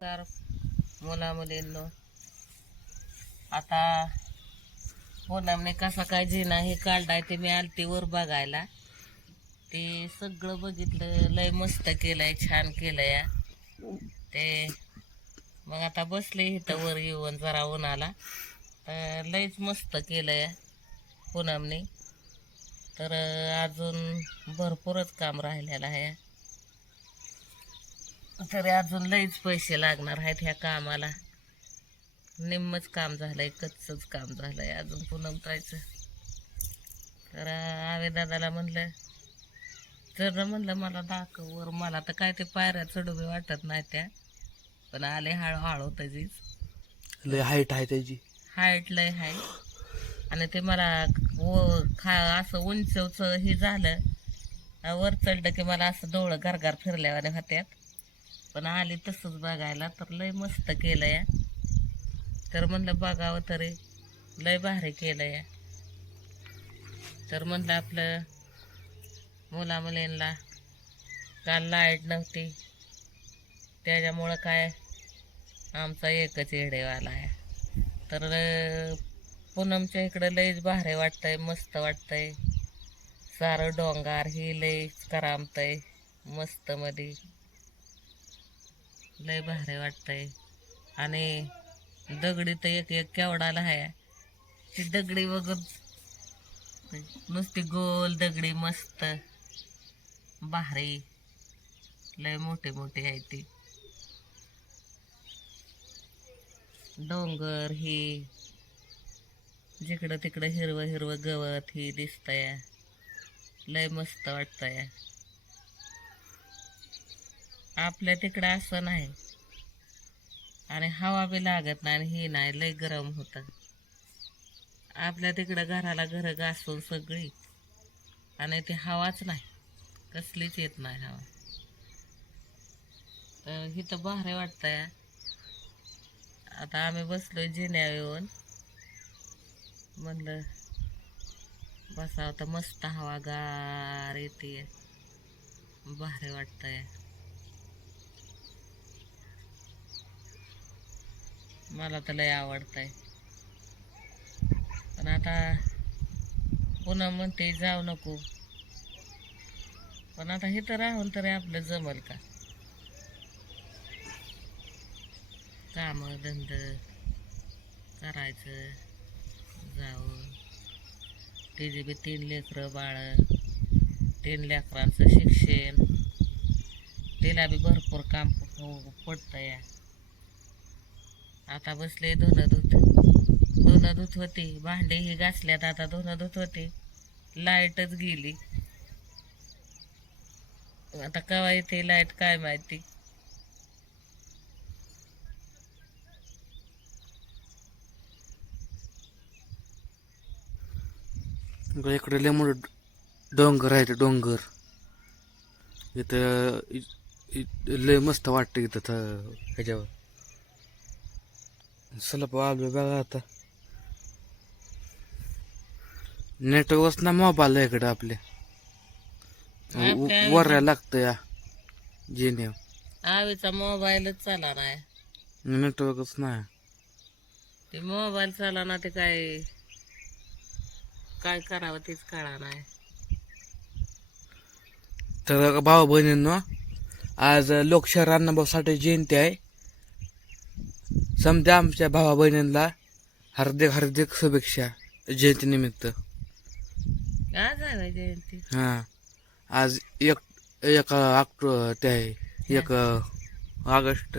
तर मुला मुलींनो, आता पूनमने कसा काय जिना हे काढलाय ते मी आलती वर बघायला. ते सगळं बघितलं, लय मस्त केलंय, छान केलंय ते. मग आता बसले इथं वर येऊन जरा उन्हाला, तर लयच मस्त केलंय पूनमने. तर अजून भरपूरच काम राहिलेलं आहे, तरी अजून लईच पैसे लागणार आहेत ह्या कामाला. निम्मच काम झालंय, कच्चच काम झालंय अजून पूनम ताईचं. तर आवे दादाला म्हणलं, तर म्हणलं मला दाखव वर. मला तर काय ते पायऱ्या चढू बी वाटत नाही त्या, पण आले हळूहळू त्याचीच. लय हाईट आहे त्याची, हाईट लय हाय. आणि ते मला असं उंचच हे झालं, वर चढलं की मला असं डोळं घरघर फिरल्यावाने होत्यात. पण आले तसंच बघायला, तर लय मस्त केलंय. तर म्हणलं बघावं तरी, लय भारी केलंय. तर म्हणलं आपलं मुला मुलींना काल लाईट नव्हती, त्याच्यामुळं काय आमचा एकच येडेवाला आहे. तर पूनमच्या इकडं लयच भारी वाटतंय, मस्त वाटतंय. सारं डोंगर ही लयच करामतंय मस्त मध्ये, लय भारी वाटतंय. आणि दगडी तर एक एक केवढाला आहे. ती दगडी वगैरे नुसती गोल दगडी मस्त भारी, लय मोठे मोठे आहे ती. डोंगर ही जिकडं तिकडं हिरवं हिरवं गवत ही दिसतंय, लय मस्त वाटतंय. आपल्या तिकडं असं नाही, आणि हवा बी लागत नाही, आणि ही नाही, लय गरम होतं. आपल्या तिकडं घराला घर घासून सगळी, आणि ती हवाच नाही, कसलीच येत नाही हवा. तर इथं भारी वाटतंय. आता आम्ही बसलोय जिन्यावर येऊन, म्हणलं बसावं तर मस्त हवागार येते, भारी वाटतंय. मला तर लय आवडतंय. पण आता पुन्हा म्हणते जाऊ नको, पण आता इथं राहून तरी आपलं जमल का? काम धंद करायचं जाऊन. तिचे बी 3 लेकरं बाळ, 3 लेकरांचं शिक्षण, तिला बी भरपूर काम पडतंय. आता बसले धुणं धुत होती, भांडे ही घासल्यात, आता धुणं धुत होती, लाईटच गेली. आता केव्हा येते लाईट काय माहिती. इकडे लय मोठं डोंगर आहे. ते डोंगर इथं लय मस्त वाटतं इथं ह्याच्यावर. चला आलो बघा आता. नेटवर्क ना मोबाईल इकडं आपल्या वर लागतं या जिने, आवीचा मोबाईलच चाला नाही, नेटवर्कच नाही. ते मोबाईल चाला ना, ते काय काय करावं तेच कळा नाही. तर भाऊ बहिणींनो, आज लोकशाहीर अण्णाभाऊ साठे जयंती आहे. समजा आमच्या भावा बहिणींना हार्दिक हार्दिक शुभेच्छा जयंती निमित्त. आज आहे जयंती. हा, आज एक ते आहे 1 ऑगस्ट.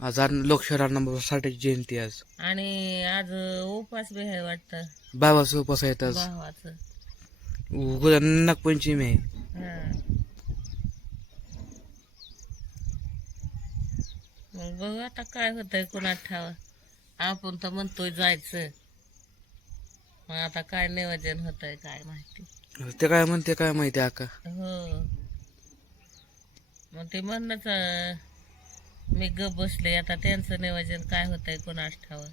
आज लोकशाहीर अण्णाभाऊ साठे जयंती आज. आणि आज उपास बी आहे वाटतं, बाबाचा उपास आहेत आज. भावाचं. उद्या नागपंचमी आहे. मग बघू आता काय होतंय, कुणात ठाव. आपण तर म्हणतोय जायचं, मग आता काय नियोजन होतंय काय माहिती. ते काय म्हणते काय माहिती आका. हो, मग ते म्हणणंच मी गप बसले. आता त्यांचं नियोजन काय होतंय कुणास ठाव.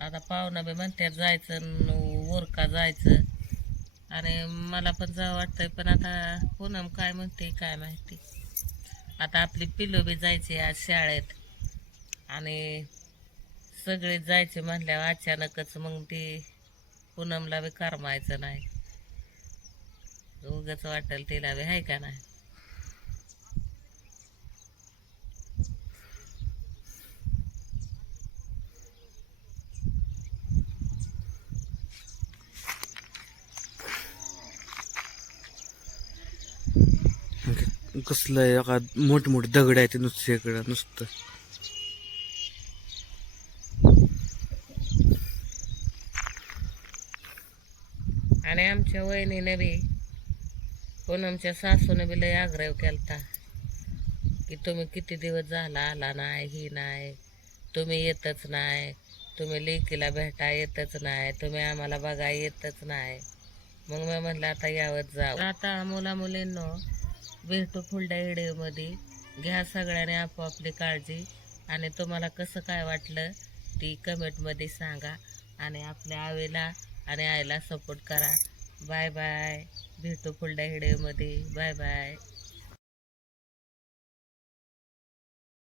आता पाहुणं बी म्हणतात जायचं, उरका जायचं, आणि मला पण जावं वाटतंय. पण आता पूनम काय म्हणते काय माहिती. आता आपली पिल्लू बी जायची आज शाळेत आणि सगळे जायचे म्हणल्यावर अचानकच मग ती पूनमला बी करमायचं नाही. उगाच वाटेल तिला बी, हाय का नाही. कसलं आहे का, मोठे मोठे दगड आहे ते नुसतं इकडं नुसतं. आणि आमच्या वहिनीने बी पूनमच्या सासूने बी लय आग्रह केलता की तुम्ही किती दिवस झाला आला नाही, ही नाही, तुम्ही येतच नाही, तुम्ही लेकीला भेटा येतच नाही, तुम्ही आम्हाला बघा येतच नाही. मग मी म्हणलं आता यावत जाऊ. आता मुला मुलींनो भेटू पुढल्या व्हिडिओमध्ये. घ्या सगळ्यांनी आपापली काळजी आणि तुम्हाला कसं काय वाटलं ती कमेंटमध्ये सांगा आणि आपल्या आईला आणि आईला सपोर्ट करा. Bye bye. भेटू पुढल्या व्हिडिओमध्ये. Bye bye.